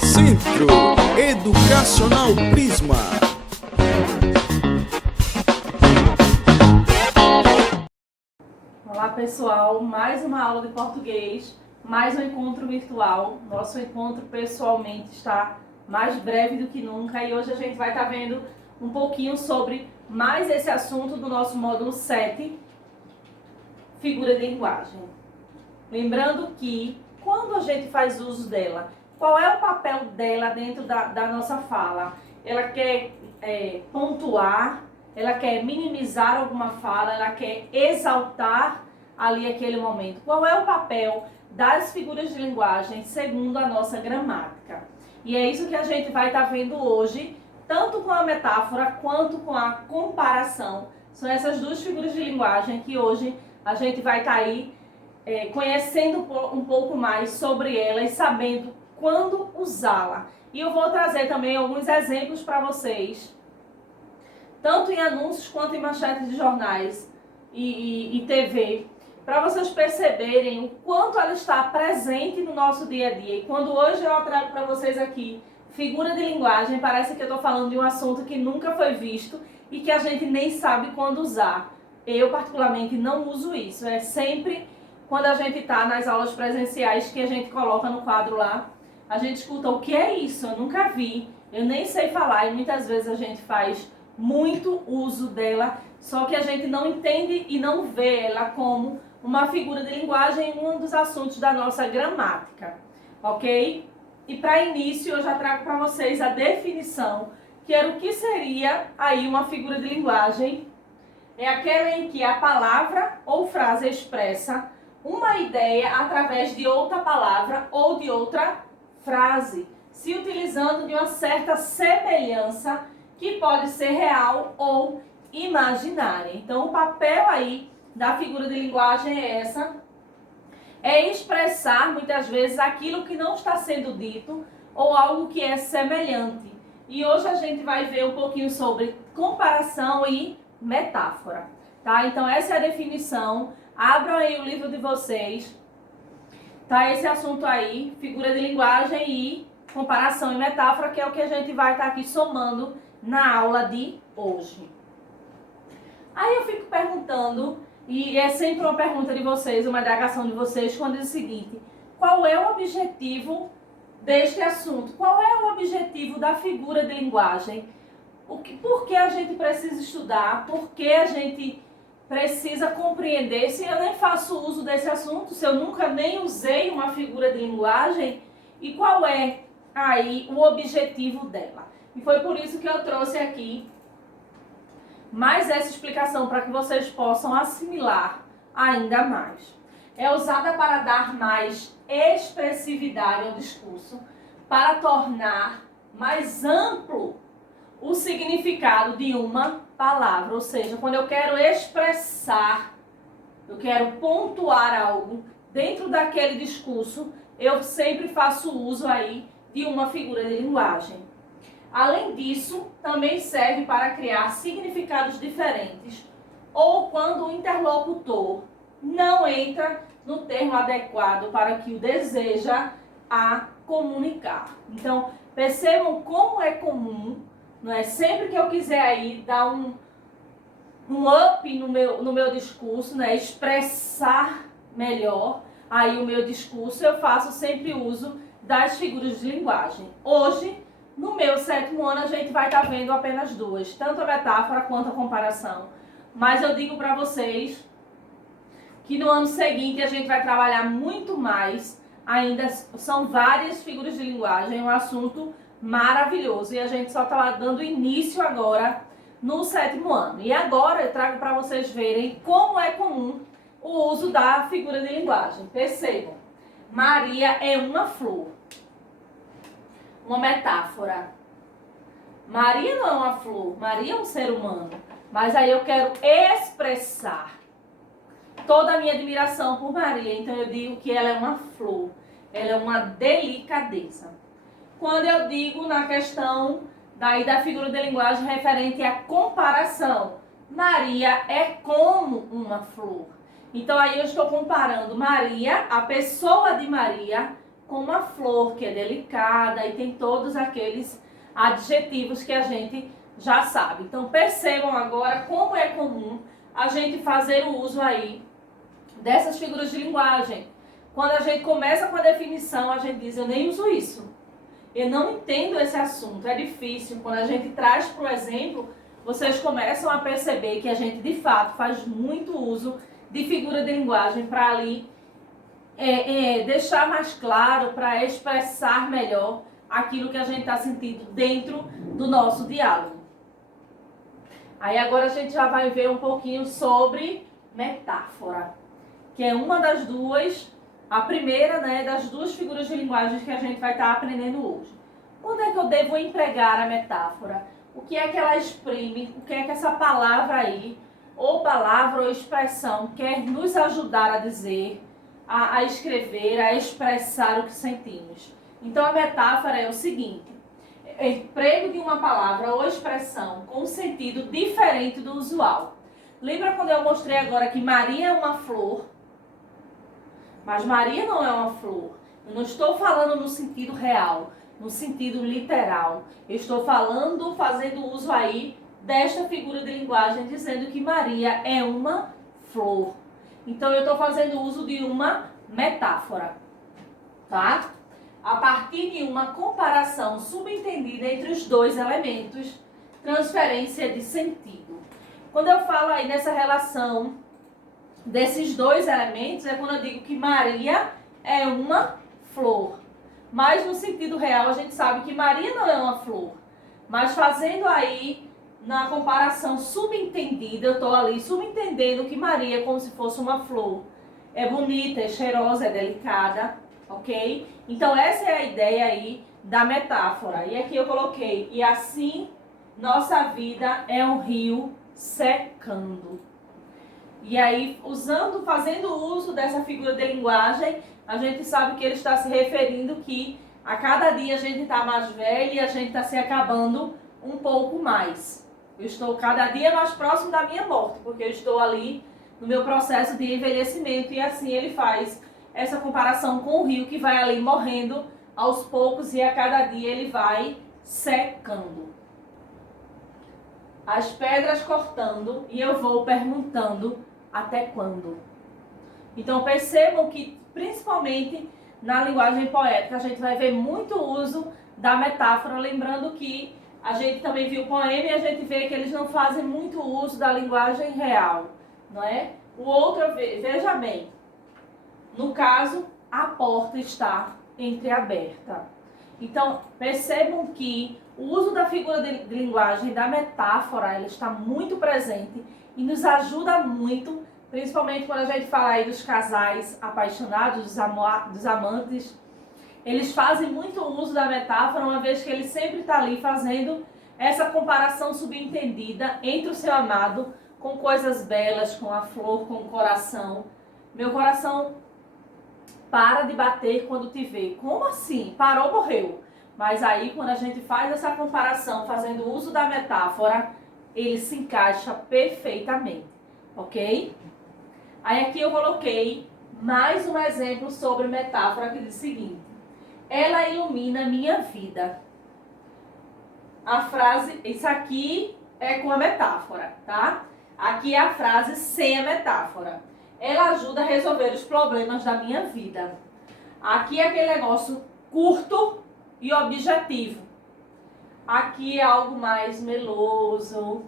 Centro Educacional Prisma. Olá pessoal, mais uma aula de português, mais um encontro virtual. Nosso encontro pessoalmente está mais breve do que nunca e hoje a gente vai estar vendo um pouquinho sobre mais esse assunto do nosso módulo 7, figura de linguagem. Lembrando que quando a gente faz uso dela, qual é o papel dela dentro da nossa fala? Ela quer pontuar, ela quer minimizar alguma fala, ela quer exaltar ali aquele momento. Qual é o papel das figuras de linguagem segundo a nossa gramática? E é isso que a gente vai estar vendo hoje, tanto com a metáfora quanto com a comparação. São essas duas figuras de linguagem que hoje a gente vai estar aí conhecendo um pouco mais sobre ela e sabendo quando usá-la. E eu vou trazer também alguns exemplos para vocês, tanto em anúncios quanto em manchetes de jornais e TV, para vocês perceberem o quanto ela está presente no nosso dia a dia. E quando hoje eu trago para vocês aqui figura de linguagem, parece que eu estou falando de um assunto que nunca foi visto e que a gente nem sabe quando usar. Eu particularmente não uso isso, é sempre quando a gente está nas aulas presenciais que a gente coloca no quadro lá, a gente escuta o que é isso, eu nunca vi, eu nem sei falar, e muitas vezes a gente faz muito uso dela, só que a gente não entende e não vê ela como uma figura de linguagem, um dos assuntos da nossa gramática, ok? E para início eu já trago para vocês a definição, que era o que seria aí uma figura de linguagem. É aquela em que a palavra ou frase expressa uma ideia através de outra palavra ou de outra frase, se utilizando de uma certa semelhança que pode ser real ou imaginária. Então, o papel aí da figura de linguagem é essa, é expressar muitas vezes aquilo que não está sendo dito ou algo que é semelhante. E hoje a gente vai ver um pouquinho sobre comparação e metáfora, tá? Então essa é a definição. Abram aí o livro de vocês, tá? Esse assunto aí, figura de linguagem e comparação e metáfora, que é o que a gente vai estar aqui somando na aula de hoje. Aí eu fico perguntando, e é sempre uma pergunta de vocês, uma indagação de vocês, quando diz o seguinte: qual é o objetivo deste assunto? Qual é o objetivo da figura de linguagem? Por que a gente precisa estudar? Por que a gente precisa compreender? Se eu nem faço uso desse assunto, se eu nunca nem usei uma figura de linguagem, e qual é aí o objetivo dela? E foi por isso que eu trouxe aqui mais essa explicação para que vocês possam assimilar ainda mais. É usada para dar mais expressividade ao discurso, para tornar mais amplo o significado de uma palavra. Ou seja, quando eu quero expressar, eu quero pontuar algo dentro daquele discurso, eu sempre faço uso aí de uma figura de linguagem. Além disso, também serve para criar significados diferentes ou quando o interlocutor não entra no termo adequado para que o deseja a comunicar. Então, percebam como é comum, não é? Sempre que eu quiser aí dar um up no meu discurso, né? Expressar melhor aí o meu discurso, eu faço sempre uso das figuras de linguagem. Hoje, no meu 7º ano, a gente vai estar vendo apenas duas, tanto a metáfora quanto a comparação. Mas eu digo para vocês que no ano seguinte a gente vai trabalhar muito mais, ainda são várias figuras de linguagem, um assunto maravilhoso. E a gente só está dando início agora no 7º ano. E agora eu trago para vocês verem como é comum o uso da figura de linguagem. Percebam, Maria é uma flor. Uma metáfora. Maria não é uma flor, Maria é um ser humano. Mas aí eu quero expressar toda a minha admiração por Maria. Então eu digo que ela é uma flor, ela é uma delicadeza. Quando eu digo na questão da figura de linguagem referente à comparação, Maria é como uma flor. Então aí eu estou comparando Maria, a pessoa de Maria, com uma flor que é delicada e tem todos aqueles adjetivos que a gente já sabe. Então percebam agora como é comum a gente fazer o uso aí dessas figuras de linguagem. Quando a gente começa com a definição, a gente diz, eu nem uso isso. Eu não entendo esse assunto, é difícil. Quando a gente traz para o exemplo, vocês começam a perceber que a gente de fato faz muito uso de figura de linguagem para ali deixar mais claro, para expressar melhor aquilo que a gente está sentindo dentro do nosso diálogo. Aí agora a gente já vai ver um pouquinho sobre metáfora, que é uma das duas, a primeira, né, das duas figuras de linguagem que a gente vai estar aprendendo hoje. Quando é que eu devo empregar a metáfora? O que é que ela exprime? O que é que essa palavra aí, ou palavra ou expressão, quer nos ajudar a dizer, a escrever, a expressar o que sentimos? Então a metáfora é o seguinte: emprego de uma palavra ou expressão com um sentido diferente do usual. Lembra quando eu mostrei agora que Maria é uma flor? Mas Maria não é uma flor. Eu não estou falando no sentido real, no sentido literal. Eu estou falando, fazendo uso aí desta figura de linguagem, dizendo que Maria é uma flor. Então eu estou fazendo uso de uma metáfora, tá? A partir de uma comparação subentendida entre os dois elementos, transferência de sentido. Quando eu falo aí nessa relação desses dois elementos, é quando eu digo que Maria é uma flor. Mas no sentido real a gente sabe que Maria não é uma flor. Mas fazendo aí na comparação subentendida, eu estou ali subentendendo que Maria é como se fosse uma flor. É bonita, é cheirosa, é delicada, ok? Então essa é a ideia aí da metáfora. E aqui eu coloquei, e assim nossa vida é um rio secando. E aí, fazendo uso dessa figura de linguagem, a gente sabe que ele está se referindo que a cada dia a gente está mais velho e a gente está se acabando um pouco mais. Eu estou cada dia mais próximo da minha morte, porque eu estou ali no meu processo de envelhecimento, e assim ele faz essa comparação com o rio que vai ali morrendo aos poucos e a cada dia ele vai secando. As pedras cortando e eu vou perguntando até quando. Então percebam que principalmente na linguagem poética a gente vai ver muito uso da metáfora, lembrando que a gente também viu o poema e a gente vê que eles não fazem muito uso da linguagem real, não é? O outro, veja bem, no caso, a porta está entreaberta. Então, percebam que o uso da figura de linguagem, da metáfora, ela está muito presente e nos ajuda muito, principalmente quando a gente fala aí dos casais apaixonados, dos amantes. Eles fazem muito uso da metáfora, uma vez que ele sempre está ali fazendo essa comparação subentendida entre o seu amado com coisas belas, com a flor, com o coração. Meu coração para de bater quando te vê. Como assim? Parou, morreu. Mas aí quando a gente faz essa comparação, fazendo uso da metáfora, ele se encaixa perfeitamente, ok? Aí aqui eu coloquei mais um exemplo sobre metáfora que diz o seguinte: ela ilumina minha vida. A frase, isso aqui é com a metáfora, tá? Aqui é a frase sem a metáfora. Ela ajuda a resolver os problemas da minha vida. Aqui é aquele negócio curto e objetivo. Aqui é algo mais meloso,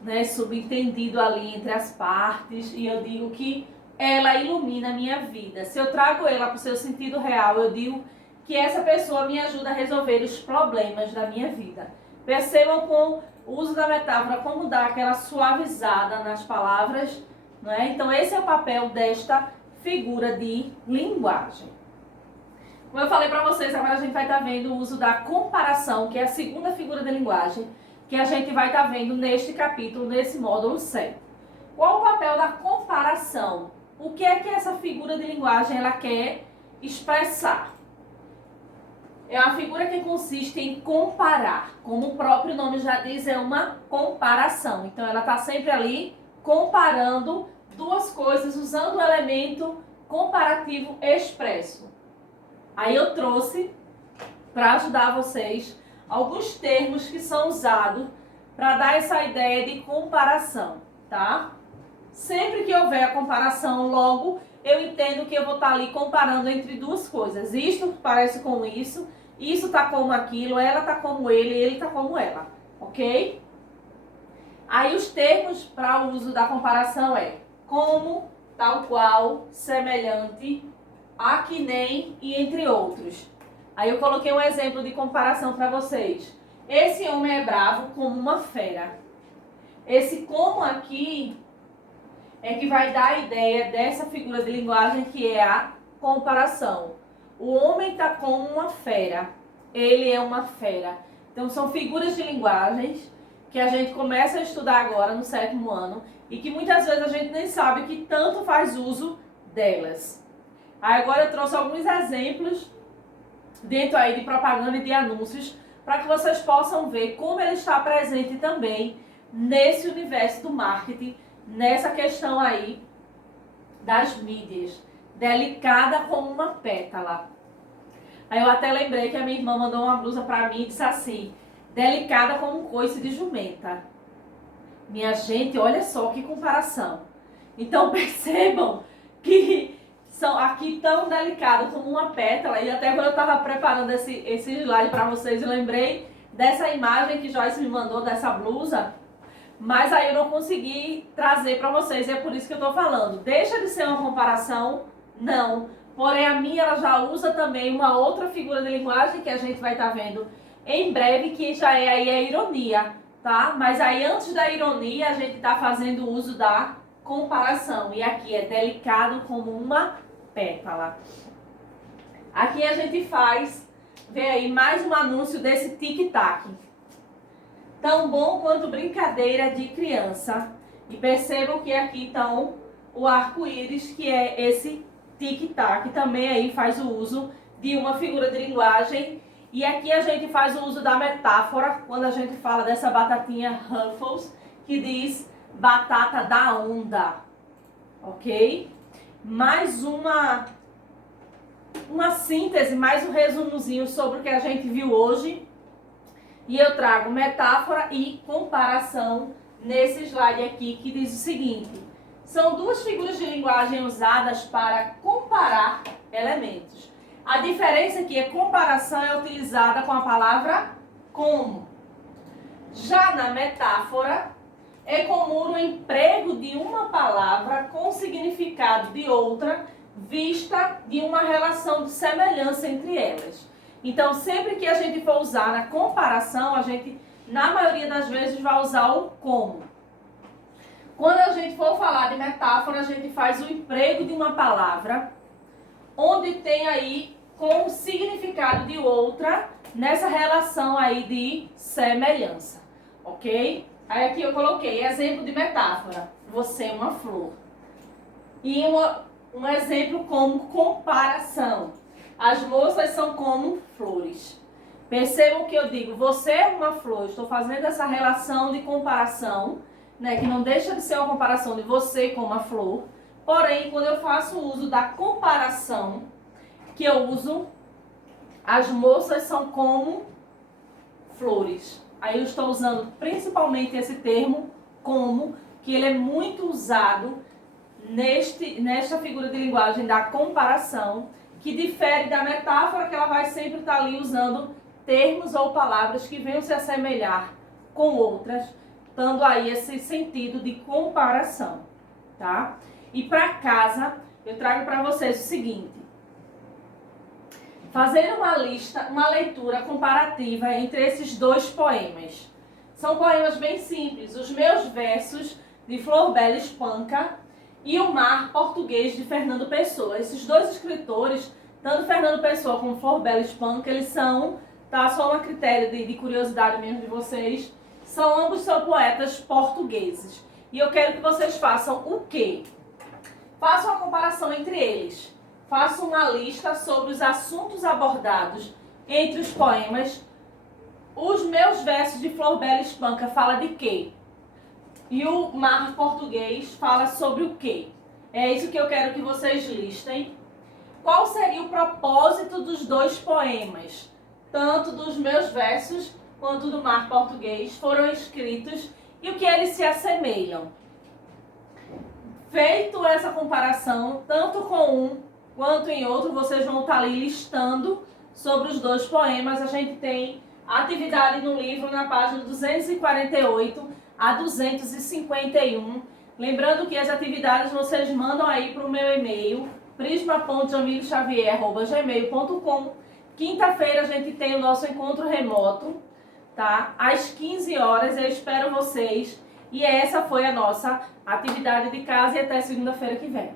né, subentendido ali entre as partes. E eu digo que ela ilumina a minha vida. Se eu trago ela para o seu sentido real, eu digo que essa pessoa me ajuda a resolver os problemas da minha vida. Percebam com o uso da metáfora como dá aquela suavizada nas palavras, não é? Então esse é o papel desta figura de linguagem. Como eu falei para vocês, agora a gente vai estar vendo o uso da comparação, que é a segunda figura de linguagem, que a gente vai estar vendo neste capítulo, nesse módulo 7. Qual o papel da comparação? O que é que essa figura de linguagem ela quer expressar? É uma figura que consiste em comparar. Como o próprio nome já diz, é uma comparação. Então ela está sempre ali comparando duas coisas usando o elemento comparativo expresso. Aí eu trouxe, para ajudar vocês, alguns termos que são usados para dar essa ideia de comparação, tá? Sempre que houver a comparação, logo eu entendo que eu vou estar ali comparando entre duas coisas. Isto parece com isso tá como aquilo, ela tá como ele tá como ela, ok? Aí os termos para o uso da comparação é como, tal qual, semelhante, a que nem e entre outros. Aí eu coloquei um exemplo de comparação para vocês. Esse homem é bravo como uma fera. Esse como aqui é que vai dar a ideia dessa figura de linguagem que é a comparação. O homem está como uma fera. Ele é uma fera. Então são figuras de linguagens que a gente começa a estudar agora no 7º ano e que muitas vezes a gente nem sabe que tanto faz uso delas. Aí agora eu trouxe alguns exemplos dentro aí de propaganda e de anúncios para que vocês possam ver como ele está presente também nesse universo do marketing, nessa questão aí das mídias, delicada como uma pétala. Aí eu até lembrei que a minha irmã mandou uma blusa para mim e disse assim, delicada como um coice de jumenta. Minha gente, olha só que comparação. Então percebam que são aqui tão delicado como uma pétala. E até quando eu estava preparando esse slide para vocês, eu lembrei dessa imagem que Joyce me mandou dessa blusa. Mas aí eu não consegui trazer para vocês, e é por isso que eu estou falando. Deixa de ser uma comparação? Não. Porém, a minha ela já usa também uma outra figura de linguagem que a gente vai estar vendo em breve, que já é aí a ironia, tá? Mas aí antes da ironia, a gente está fazendo uso da comparação. E aqui é delicado como uma pétala. Aqui a gente vê aí mais um anúncio desse tic-tac. Tão bom quanto brincadeira de criança. E percebam que aqui estão o arco-íris, que é esse tic-tac. Também aí faz o uso de uma figura de linguagem. E aqui a gente faz o uso da metáfora, quando a gente fala dessa batatinha Ruffles, que diz batata da onda. Ok? Mais uma síntese, mais um resumozinho sobre o que a gente viu hoje. E eu trago metáfora e comparação nesse slide aqui, que diz o seguinte. São duas figuras de linguagem usadas para comparar elementos. A diferença é que a comparação é utilizada com a palavra como. Já na metáfora, é comum o emprego de uma palavra com significado de outra, vista de uma relação de semelhança entre elas. Então, sempre que a gente for usar na comparação, a gente, na maioria das vezes, vai usar o como. Quando a gente for falar de metáfora, a gente faz o emprego de uma palavra, onde tem aí com o significado de outra, nessa relação aí de semelhança, ok? Aí aqui eu coloquei exemplo de metáfora, você é uma flor. E um exemplo como comparação. As moças são como flores. Percebam que eu digo, você é uma flor. Estou fazendo essa relação de comparação, né, que não deixa de ser uma comparação de você com uma flor. Porém, quando eu faço o uso da comparação, que eu uso, as moças são como flores. Aí eu estou usando principalmente esse termo como, que ele é muito usado nesta figura de linguagem da comparação, que difere da metáfora, que ela vai sempre estar ali usando termos ou palavras que venham se assemelhar com outras, dando aí esse sentido de comparação, tá? E para casa, eu trago para vocês o seguinte. Fazendo uma leitura comparativa entre esses dois poemas. São poemas bem simples. Os meus versos de Flor Bela Espanca e O Mar Português de Fernando Pessoa. Esses dois escritores, tanto Fernando Pessoa como Flor Bela Espanca, eles são, tá, só um critério de curiosidade mesmo de vocês, ambos são poetas portugueses. E eu quero que vocês façam o quê? Façam a comparação entre eles. Façam uma lista sobre os assuntos abordados entre os poemas. Os meus versos de Flor Bela Espanca fala de quê? E o Mar Português fala sobre o quê? É isso que eu quero que vocês listem. Qual seria o propósito dos dois poemas? Tanto dos meus versos quanto do Mar Português foram escritos e o que eles se assemelham. Feito essa comparação, tanto com um quanto em outro, vocês vão estar ali listando sobre os dois poemas. A gente tem atividade no livro na página 248 a 251. Lembrando que as atividades vocês mandam aí para o meu e-mail, prisma.jamilxavier@gmail.com. Quinta-feira a gente tem o nosso encontro remoto, tá? Às 15 horas, eu espero vocês. E essa foi a nossa atividade de casa e até segunda-feira que vem.